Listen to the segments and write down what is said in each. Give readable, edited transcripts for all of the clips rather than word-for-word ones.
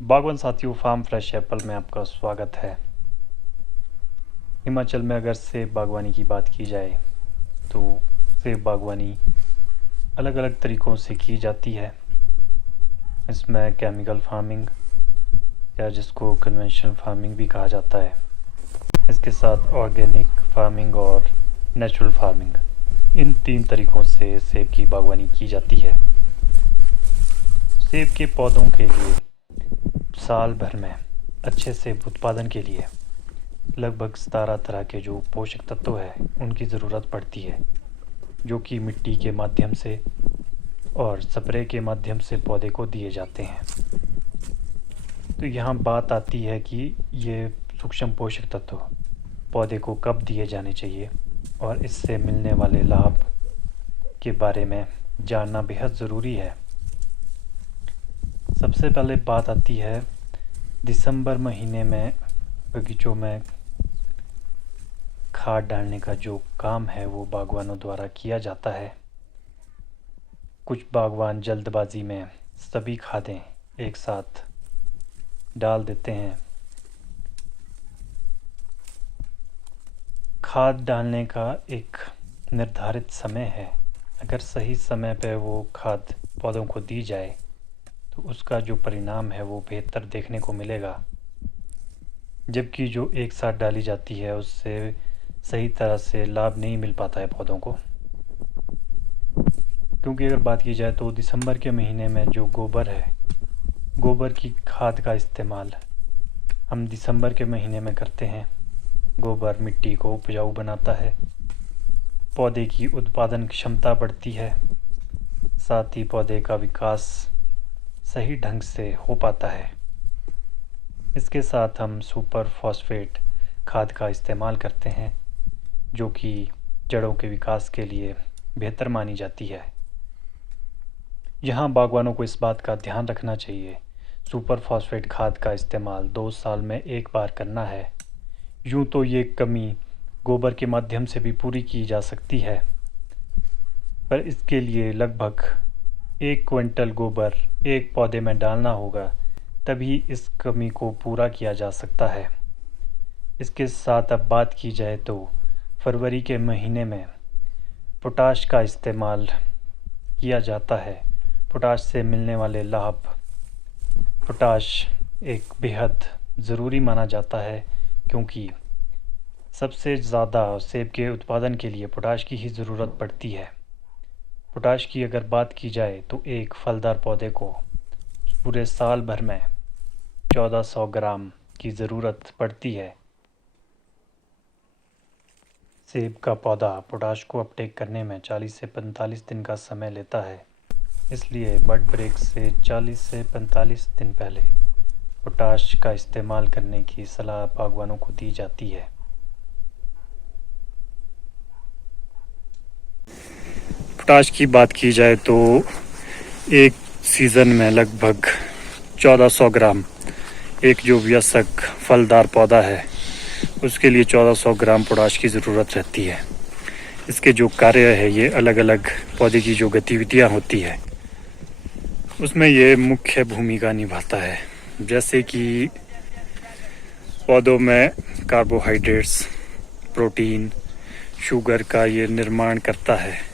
बागवान साथियों, farm fresh Apple में आपका स्वागत है। हिमाचल में अगर सेब बागवानी की बात की जाए तो सेब बागवानी अलग अलग तरीक़ों से की जाती है। इसमें केमिकल फार्मिंग या जिसको कन्वेंशनल फार्मिंग भी कहा जाता है, इसके साथ ऑर्गेनिक फार्मिंग और नेचुरल फार्मिंग, इन 3 तरीक़ों से सेब की बागवानी की जाती है। सेब के पौधों के लिए साल भर में अच्छे सेब उत्पादन के लिए लगभग 17 तरह के जो पोषक तत्व है उनकी ज़रूरत पड़ती है, जो कि मिट्टी के माध्यम से और स्प्रे के माध्यम से पौधे को दिए जाते हैं। तो यहाँ बात आती है कि ये सूक्ष्म पोषक तत्व पौधे को कब दिए जाने चाहिए और इससे मिलने वाले लाभ के बारे में जानना बेहद ज़रूरी है। सबसे पहले बात आती है दिसंबर महीने में बगीचों में खाद डालने का जो काम है वो बागवानों द्वारा किया जाता है। कुछ बागवान जल्दबाजी में सभी खादें एक साथ डाल देते हैं। खाद डालने का एक निर्धारित समय है। अगर सही समय पर वो खाद पौधों को दी जाए तो उसका जो परिणाम है वो बेहतर देखने को मिलेगा, जबकि जो एक साथ डाली जाती है उससे सही तरह से लाभ नहीं मिल पाता है पौधों को। क्योंकि अगर बात की जाए तो दिसंबर के महीने में जो गोबर है, गोबर की खाद का इस्तेमाल हम दिसंबर के महीने में करते हैं। गोबर मिट्टी को उपजाऊ बनाता है, पौधे की उत्पादन क्षमता बढ़ती है, साथ ही पौधे का विकास सही ढंग से हो पाता है। इसके साथ हम सुपर फॉस्फेट खाद का इस्तेमाल करते हैं, जो कि जड़ों के विकास के लिए बेहतर मानी जाती है। यहाँ बागवानों को इस बात का ध्यान रखना चाहिए, सुपर फॉस्फेट खाद का इस्तेमाल 2 साल में एक बार करना है। यूँ तो ये कमी गोबर के माध्यम से भी पूरी की जा सकती है, पर इसके लिए लगभग 1 क्विंटल गोबर एक पौधे में डालना होगा, तभी इस कमी को पूरा किया जा सकता है। इसके साथ अब बात की जाए तो फरवरी के महीने में पोटाश का इस्तेमाल किया जाता है। पोटाश से मिलने वाले लाभ, पोटाश एक बेहद ज़रूरी माना जाता है, क्योंकि सबसे ज़्यादा सेब के उत्पादन के लिए पोटाश की ही ज़रूरत पड़ती है। पोटाश की अगर बात की जाए तो एक फलदार पौधे को पूरे साल भर में 1400 ग्राम की ज़रूरत पड़ती है। सेब का पौधा पोटाश को अपटेक करने में 40 से 45 दिन का समय लेता है, इसलिए बड ब्रेक से 40 से 45 दिन पहले पोटाश का इस्तेमाल करने की सलाह बागवानों को दी जाती है। पोटाश की बात की जाए तो एक सीज़न में लगभग 1400 ग्राम, एक जो वयस्क फलदार पौधा है उसके लिए 1400 ग्राम पोटाश की ज़रूरत रहती है। इसके जो कार्य है, ये अलग अलग पौधे की जो गतिविधियां होती है उसमें ये मुख्य भूमिका निभाता है। जैसे कि पौधों में कार्बोहाइड्रेट्स, प्रोटीन, शुगर का ये निर्माण करता है।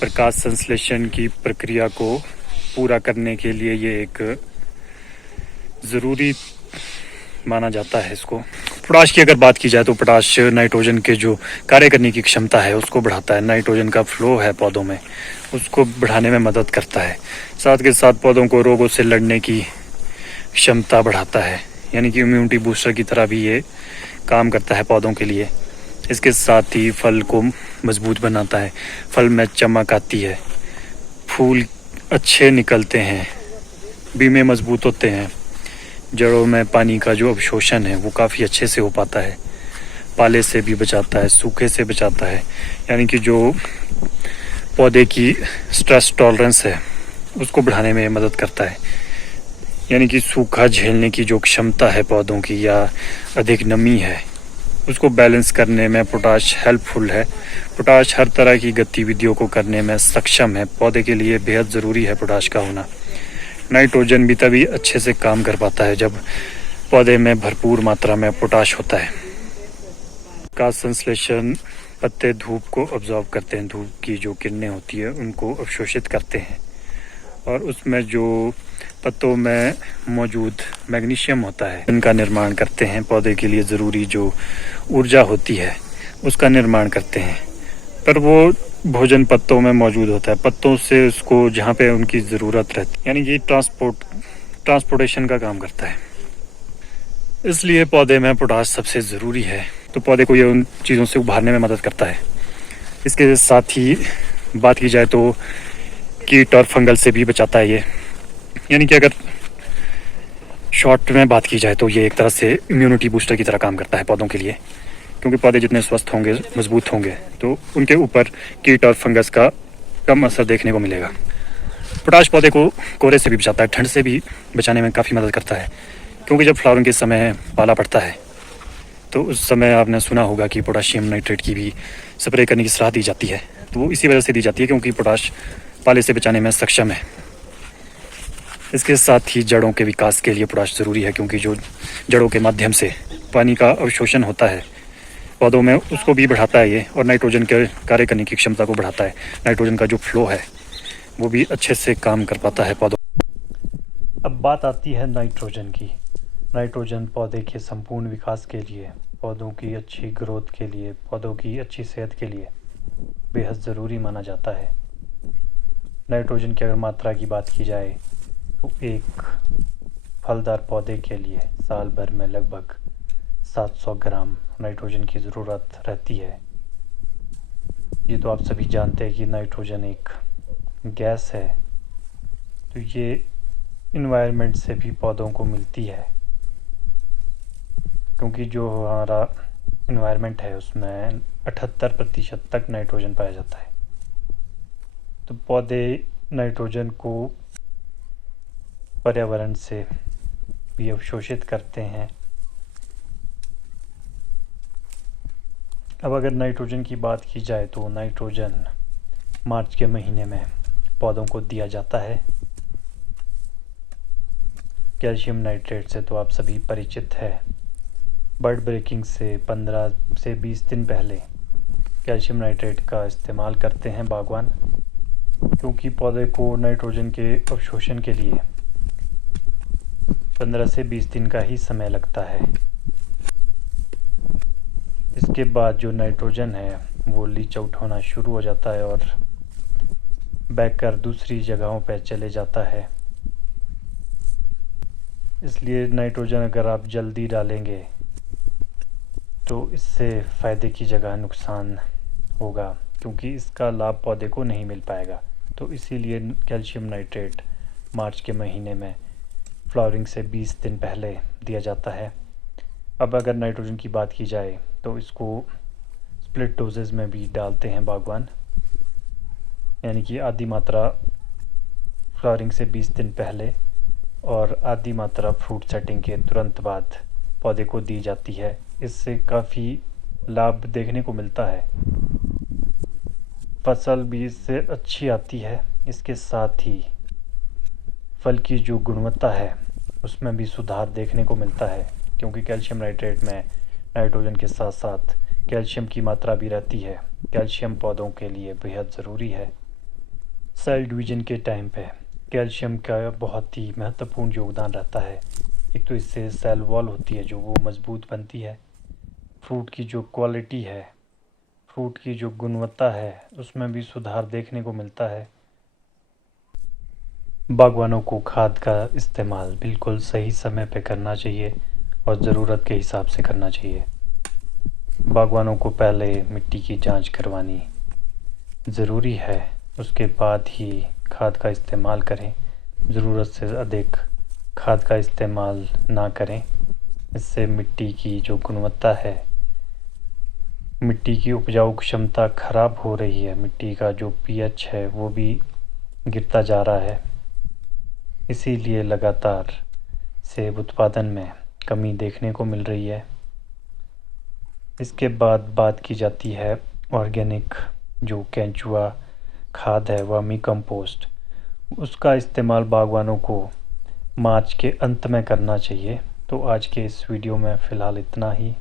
प्रकाश संश्लेषण की प्रक्रिया को पूरा करने के लिए ये एक ज़रूरी माना जाता है इसको। पोटाश की अगर बात की जाए तो पोटाश नाइट्रोजन के जो कार्य करने की क्षमता है उसको बढ़ाता है। नाइट्रोजन का फ्लो है पौधों में, उसको बढ़ाने में मदद करता है। साथ के साथ पौधों को रोगों से लड़ने की क्षमता बढ़ाता है, यानी कि इम्यूनिटी बूस्टर की तरह भी ये काम करता है पौधों के लिए। इसके साथ ही फल को मजबूत बनाता है, फल में चमक आती है, फूल अच्छे निकलते हैं, बीमें मजबूत होते हैं, जड़ों में पानी का जो अवशोषण है वो काफ़ी अच्छे से हो पाता है, पाले से भी बचाता है, सूखे से बचाता है, यानी कि जो पौधे की स्ट्रेस टॉलरेंस है उसको बढ़ाने में मदद करता है। यानी कि सूखा झेलने की जो क्षमता है पौधों की या अधिक नमी है उसको बैलेंस करने में पोटाश हेल्पफुल है। पोटाश हर तरह की गतिविधियों को करने में सक्षम है। पौधे के लिए बेहद ज़रूरी है पोटाश का होना। नाइट्रोजन भी तभी अच्छे से काम कर पाता है जब पौधे में भरपूर मात्रा में पोटाश होता है। प्रकाश संश्लेषण पत्ते धूप को ऑब्जॉर्व करते हैं, धूप की जो किरणें होती है उनको अवशोषित करते हैं और उसमें जो पत्तों में मौजूद मैग्नीशियम होता है उनका निर्माण करते हैं। पौधे के लिए ज़रूरी जो ऊर्जा होती है उसका निर्माण करते हैं, पर वो भोजन पत्तों में मौजूद होता है। पत्तों से उसको जहाँ पे उनकी ज़रूरत रहती है, यानी कि ट्रांसपोर्टेशन का काम करता है। इसलिए पौधे में पोटाश सबसे ज़रूरी है। तो पौधे को ये उन चीज़ों से उभारने में मदद करता है। इसके साथ ही बात की जाए तो कीट और फंगल से भी बचाता है ये, यानी कि अगर शॉर्ट में बात की जाए तो ये एक तरह से इम्यूनिटी बूस्टर की तरह काम करता है पौधों के लिए, क्योंकि पौधे जितने स्वस्थ होंगे, मजबूत होंगे, तो उनके ऊपर कीट और फंगस का कम असर देखने को मिलेगा। पोटाश पौधे को कोहरे से भी बचाता है, ठंड से भी बचाने में काफ़ी मदद करता है, क्योंकि जब फ्लावरिंग के समय पाला पड़ता है तो उस समय आपने सुना होगा कि पोटाशियम नाइट्रेट की भी स्प्रे करने की सलाह दी जाती है। तो वो इसी वजह से दी जाती है क्योंकि पोटाश पाले से बचाने में सक्षम है। इसके साथ ही जड़ों के विकास के लिए पोटाश ज़रूरी है, क्योंकि जो जड़ों के माध्यम से पानी का अवशोषण होता है पौधों में उसको भी बढ़ाता है ये, और नाइट्रोजन के कार्य करने की क्षमता को बढ़ाता है। नाइट्रोजन का जो फ्लो है वो भी अच्छे से काम कर पाता है पौधों। अब बात आती है नाइट्रोजन की। नाइट्रोजन पौधे के संपूर्ण विकास के लिए, पौधों की अच्छी ग्रोथ के लिए, पौधों की अच्छी सेहत के लिए बेहद ज़रूरी माना जाता है। नाइट्रोजन की अगर मात्रा की बात की जाए तो एक फलदार पौधे के लिए साल भर में लगभग 700 ग्राम नाइट्रोजन की ज़रूरत रहती है। ये तो आप सभी जानते हैं कि नाइट्रोजन एक गैस है, तो ये इन्वायरमेंट से भी पौधों को मिलती है, क्योंकि जो हमारा इन्वायरमेंट है उसमें 78% तक नाइट्रोजन पाया जाता है। तो पौधे नाइट्रोजन को पर्यावरण से भी अवशोषित करते हैं। अब अगर नाइट्रोजन की बात की जाए तो नाइट्रोजन मार्च के महीने में पौधों को दिया जाता है। कैल्शियम नाइट्रेट से तो आप सभी परिचित है। बर्ड ब्रेकिंग से 15 से 20 दिन पहले कैल्शियम नाइट्रेट का इस्तेमाल करते हैं बागवान, क्योंकि पौधे को नाइट्रोजन के अवशोषण के लिए 15 से 20 दिन का ही समय लगता है। इसके बाद जो नाइट्रोजन है वो लीच आउट होना शुरू हो जाता है और बहकर दूसरी जगहों पर चले जाता है। इसलिए नाइट्रोजन अगर आप जल्दी डालेंगे तो इससे फ़ायदे की जगह नुकसान होगा, क्योंकि इसका लाभ पौधे को नहीं मिल पाएगा। तो इसीलिए कैल्शियम नाइट्रेट मार्च के महीने में फ्लावरिंग से 20 दिन पहले दिया जाता है। अब अगर नाइट्रोजन की बात की जाए तो इसको स्प्लिट डोजेज़ में भी डालते हैं बागवान, यानी कि आधी मात्रा फ्लावरिंग से 20 दिन पहले और आधी मात्रा फ्रूट सेटिंग के तुरंत बाद पौधे को दी जाती है। इससे काफ़ी लाभ देखने को मिलता है, फसल भी इससे अच्छी आती है। इसके साथ ही फल की जो गुणवत्ता है उसमें भी सुधार देखने को मिलता है, क्योंकि कैल्शियम नाइट्रेट में नाइट्रोजन के साथ साथ कैल्शियम की मात्रा भी रहती है। कैल्शियम पौधों के लिए बेहद ज़रूरी है। सेल डिवीजन के टाइम पे कैल्शियम का बहुत ही महत्वपूर्ण योगदान रहता है। एक तो इससे सेल वॉल होती है जो वो मजबूत बनती है, फ्रूट की जो क्वालिटी है, फ्रूट की जो गुणवत्ता है उसमें भी सुधार देखने को मिलता है। बागवानों को खाद का इस्तेमाल बिल्कुल सही समय पे करना चाहिए और ज़रूरत के हिसाब से करना चाहिए। बागवानों को पहले मिट्टी की जांच करवानी ज़रूरी है, उसके बाद ही खाद का इस्तेमाल करें। ज़रूरत से अधिक खाद का इस्तेमाल ना करें, इससे मिट्टी की जो गुणवत्ता है, मिट्टी की उपजाऊ क्षमता ख़राब हो रही है। मिट्टी का जो पीएच है वो भी गिरता जा रहा है, इसीलिए लगातार सेब उत्पादन में कमी देखने को मिल रही है। इसके बाद बात की जाती है ऑर्गेनिक जो केंचुआ खाद है, वर्मी कंपोस्ट, उसका इस्तेमाल बागवानों को मार्च के अंत में करना चाहिए। तो आज के इस वीडियो में फ़िलहाल इतना ही।